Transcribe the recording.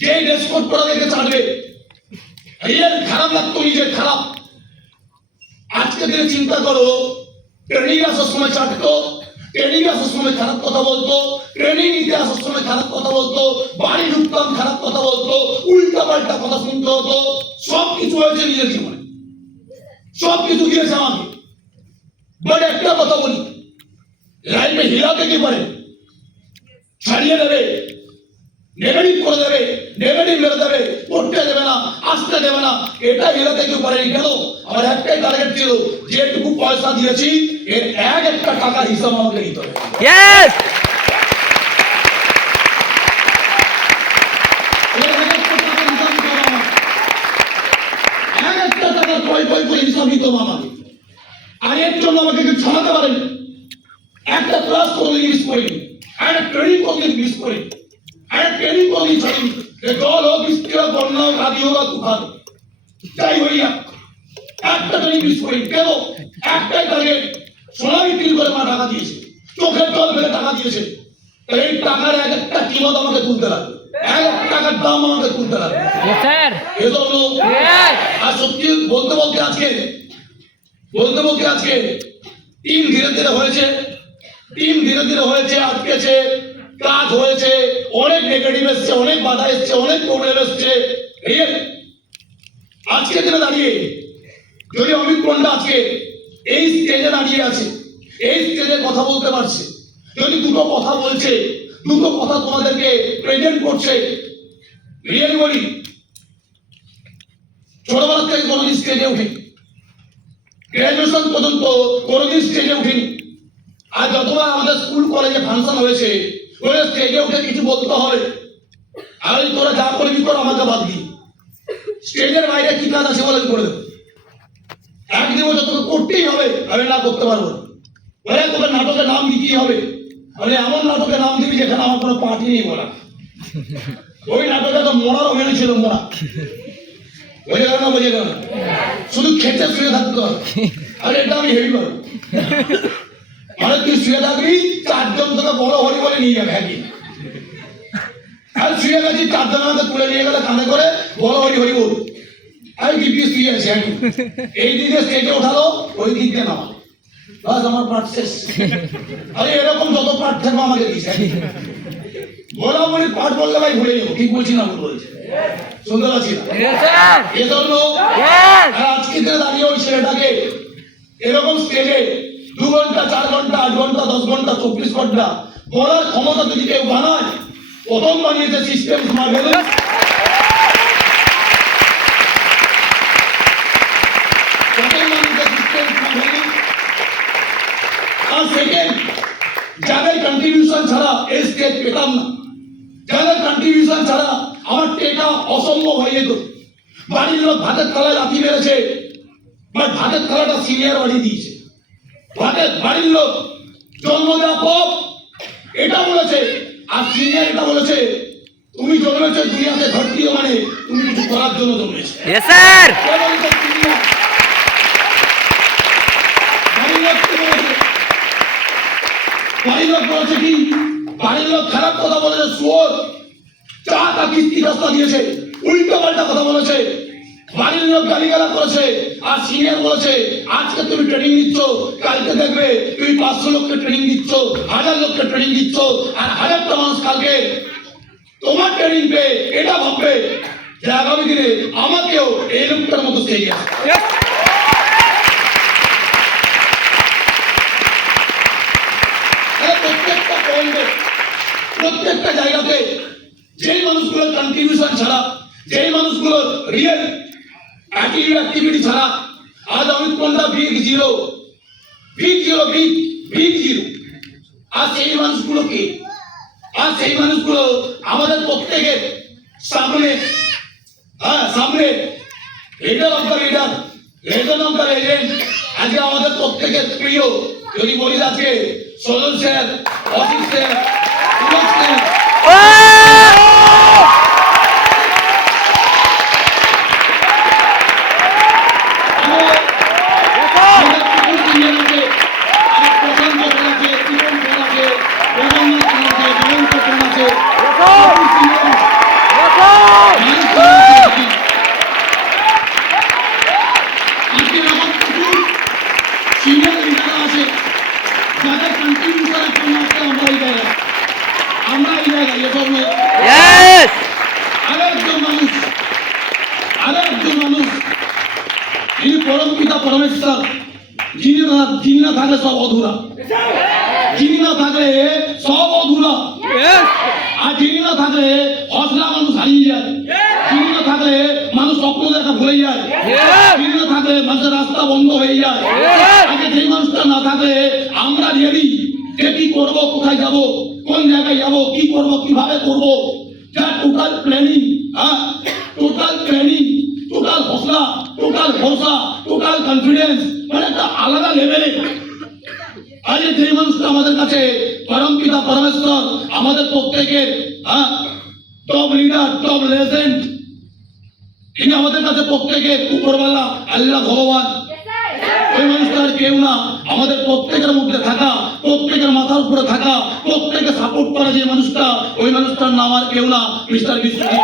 যে dress code পরা দেখে ছাড়বে, রিয়েল খারাপ লাগতো, নিজের খারাপ। আজকে দিনে চিন্তা করো, ট্রেনিং আসার সময় চাটতো, ট্রেনিং আসার সময় খারাপ কথা বলতো, ট্রেনিং নিতে আসার সময় খারাপ কথা বলতো, বাড়ি ঢুকতাম খারাপ কথা বলতো, উল্টা পাল্টা কথা শুনতে হতো। সব কিছু হয়েছে নিজের জীবনে, সব কিছু দিয়েছে আমাকে। বাট একটা কথা বলি, লাইফে হিলাতে কি পারে? ছাড়িয়ে দেবে, নেগেটিভ করে দেবে, নেগেটিভ মেরে দেবে, পড়তে দেবে না, আসতে দেবে না, এটা হিলাতে কেউ পারেনি। কেন? আমার একটাই টার্গেট ছিল, যেটুকু পয়সা দিয়েছি এর একটা টাকা হিসাব আমাকে দিতে হবে। একটা টাকা কয় কয় করে হিসাব দিতে হবে আমাকে। আর এর জন্য আমাকে কেউ ছাড়াতে পারেনি। একটা ক্লাস কোনোদিন মিস করিনি, একটা ট্রেনিং কোনোদিন মিস করিনি, একটা ট্রেনিং কোনোদিন ছাড়িনি। জল হোক, বৃষ্টি হোক, বন্যা হোক, আদি হোক, তুফান যাই হই না, একটা ট্রেনিং মিস করিনি। কেন? একটাই টার্গেট, সোনালি তিল করে মা টাকা দিয়েছে, চোখের জল ফেলে টাকা দিয়েছে। এই টাকার এক একটা কিমত আমাকে তুলতে লাগবে, এক টাকার দাম আমাকে তুলতে লাগবে। এজন্য আর সত্যি বলতে বলতে আজকে টিম ধীরে ধীরে হয়েছে, টিম ধীরে ধীরে হয়েছে, আটকেছে, কাজ হয়েছে, অনেক নেগেটিভ এসছে, অনেক বাধা এসছে, অনেক প্রবলেম এসছে। আজকে দিনে দাঁড়িয়ে যদি অমিত পণ্ডা আজকে এই স্টেজে দাঁড়িয়ে আছে, এই স্টেজে কথা বলতে পারছে, যদি দুটো কথা বলছে, দুটো কথা তোমাদেরকে প্রেজেন্ট করছে, রিয়েলি বলি ছোটবেলা থেকে কোনোদিন স্টেজে উঠে, গ্রাজুয়েশন পর্যন্ত কোনোদিন স্টেজে উঠিনি। আর যতবার আমাদের স্কুল কলেজে ফাংশন হয়েছে, ওই স্টেজে উঠে কিছু বলতে হবে, আর তোরা যা করবি কর, আমাকে বাদ দি। স্টেজের বাইরে কি কাজ আছে বলে করে দেবো, একদিন তোকে করতেই হবে, আমি না করতে পারবো না। ওরা তোকে নাটকের নাম দিতেই হবে, আমি এমন নাটকের নাম দিবি যেখানে আমার কোনো পার্টি নেই বলা। ওই নাটকে তো মরার অভিনয় ছিল, মরা বোঝে গেল না, বোঝে গেল না, শুধু খেতে শুয়ে থাকতে হবে। আর এটা আমি হেভি পারবো, মানে তুই শুয়ে থাকবি, চারজন তোকে বড় হরি বলে নিয়ে যাবে একদিন। আর শুয়ে গেছি, চারজন আমাকে তুলে নিয়ে গেলে কানে করে বড় হরি হরি বল, আমি দিব্যি শুয়ে আছি। এই দিকে স্টেজে ওঠালো, ওই দিকে নামা, বাস আমার পাঠ শেষ। আরে এরকম যত পাঠ থাকবো আমাকে দিয়েছে, গোলামণির পাঠ বললে ভাই ভুলে যাবো, ঠিক বলছি না ভুল বলছি, সুন্দর আছি না? এজন্য আজকে দাঁড়িয়ে ওই ছেলেটাকে এরকম স্টেজে 2 ঘন্টা, 4 ঘন্টা, 8 ঘন্টা, 10 ঘন্টা, 24 ঘন্টা বলার ক্ষমতা যদি কেউ বানায়, প্রথম বানিয়েছে সিস্টেম স্মার্ট। আর সেকেন্ড, যাদের কন্ট্রিবিউশন ছাড়া এই স্টেজ পেতাম না, যাদের কন্ট্রিবিউশন ছাড়া আমার টেকা অসম্ভব হয়ে যেত। বাড়ির লোক ভাতের থালায় লাথি মেরেছে, বাট ভাতের থালাটা সিনিয়র বাড়ি দিয়েছে। বাড়ির লোক জন্ম দেওয়া পপ এটা বলেছে, আর সিনিয়র এটা বলেছে, তুমি জন্মেছো দুনিয়াতে ধরতি, মানে তুমি কিছু করার জন্য জন্মেছো। বাড়ির লোক বলেছে কি, বাড়ির লোক খারাপ কথা বলেছে, শুয়োর চাটা কিস্তি রাস্তা দিয়েছে, উল্টো পাল্টা কথা বলেছে, বাড়ির লোক গালিগালা করেছে। আর সিনিয়র বলেছে, আজকে তুমি ট্রেনিং দিচ্ছ, কালকে দেখবে তুমি 500 লোককে ট্রেনিং দিচ্ছ, 1000 লোককে ট্রেনিং দিচ্ছ, আর 1000টা মানুষ কালকে তোমার ট্রেনিং পেয়ে এটা ভাববে যে আগামী দিনে আমাকেও এই লোকটার মতো স্টেজে আসবে। প্রত্যেকটা পয়েন্টে, প্রত্যেকটা জায়গাতে যেই মানুষগুলোর কন্ট্রিবিউশন ছাড়া, যেই মানুষগুলোর রিয়েল অ্যাক্টিভিটি ছাড়া আজ অমিত পণ্ডা বিগ জিরো। আর সেই মানুষগুলো কি? আর সেই মানুষগুলো আমাদের প্রত্যেকের সামনে, সামনে leader of the leader, legend of the legend, আজকে আমাদের প্রত্যেকের প্রিয়। যদি বলি আজকে Sajal sir, Asit sir, Subhash sir, এসব নয়। Yes! আরেকজন মানুষ যিনি পরম পিতা পরমেশ্বর, যিনি না থাকলে সব অধুরা, যিনি না থাকলে সব অধুরা, Yes! আর যিনি না থাকলে হসলা মানুষ হারিয়ে যায়, যিনি না থাকলে মানুষ স্বপ্ন দেখা ভুলে যায়, যিনি না থাকলে মানুষের রাস্তা বন্ধ হয়ে যায়। আগে যেই মানুষটা না থাকলে আমরা রেডি যে কি করবো, কোথায় যাব, কোন জায়গায় যাব, কি করব, কিভাবে করব, যা total planning, total planning, total Hausla, total ভরসা, টোটাল কনফিডেন্স, মানে একটা আলাদা লেভেলে। আজ যে মানুষটা আমাদের কাছে পরম পিতা পরমেশ্বর, আমাদের প্রত্যেকের টপ লিডার, টপ লেজেন্ড, তিনি আমাদের কাছে প্রত্যেকের উপরওয়ালা আল্লাহ ভগবান। ওই মানুষটার কেউ না, আমাদের প্রত্যেকের মধ্যে থাকা, প্রত্যেকের মাথার উপরে থাকা, প্রত্যেকে সাপোর্ট করা যে মানুষটা, ওই মানুষটার নাম আর কেউ না, মিস্টার বিশ্বজিৎ।